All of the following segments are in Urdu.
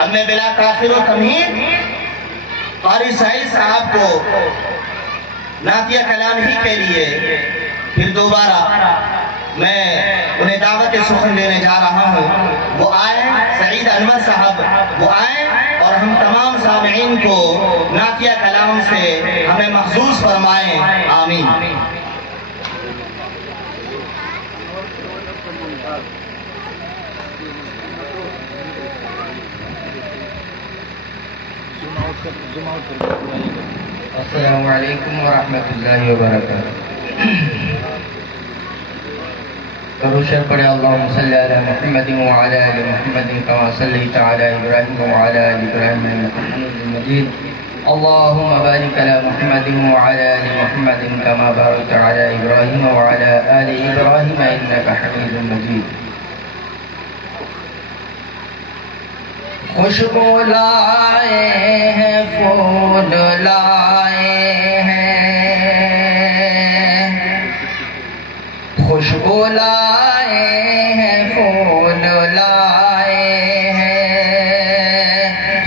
اب میں بلا تاخیر و تمہید قاری سعید صاحب کو نعتیہ کلام ہی کے لیے پھر دوبارہ میں انہیں دعوت سخن دینے جا رہا ہوں. وہ آئیں، سعید انور صاحب وہ آئیں اور ہم تمام سامعین کو نعتیہ کلام سے ہمیں محظوظ فرمائیں. آمین. السلام علیکم ورحمۃ اللہ وبرکاتہ. درود پڑھے اللہم صلی علی محمد وعلی آل محمد کما صلیت علی ابراہیم وعلی آل ابراہیم انک حمید مجید. اللہم بارک علی محمد وعلی آل محمد کما بارکت علی ابراہیم وعلی آل ابراہیم انک حمید مجید. خوشبو لائے ہیں پھول لائے ہیں، خوشبو لائے ہیں پھول لائے ہیں،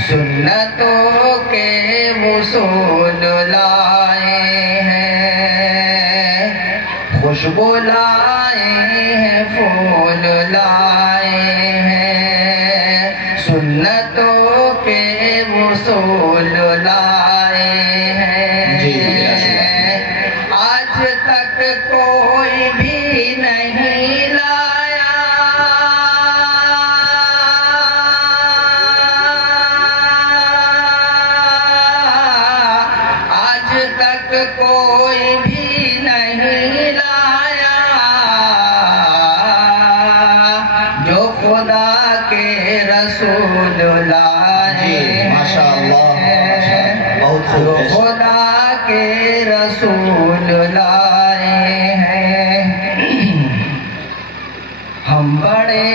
سنتوں کے وصول لائے ہیں. خوشبو لائے ہیں پھول لائے ہیں، سنتوں کے وصول لائے ہیں. آج تک کوئی بھی نہیں لایا، آج تک کوئی بھی نہیں لایا جو خدا کے رسول لائے ہیں، جو خدا کے رسول لائے ہیں. ہم بڑے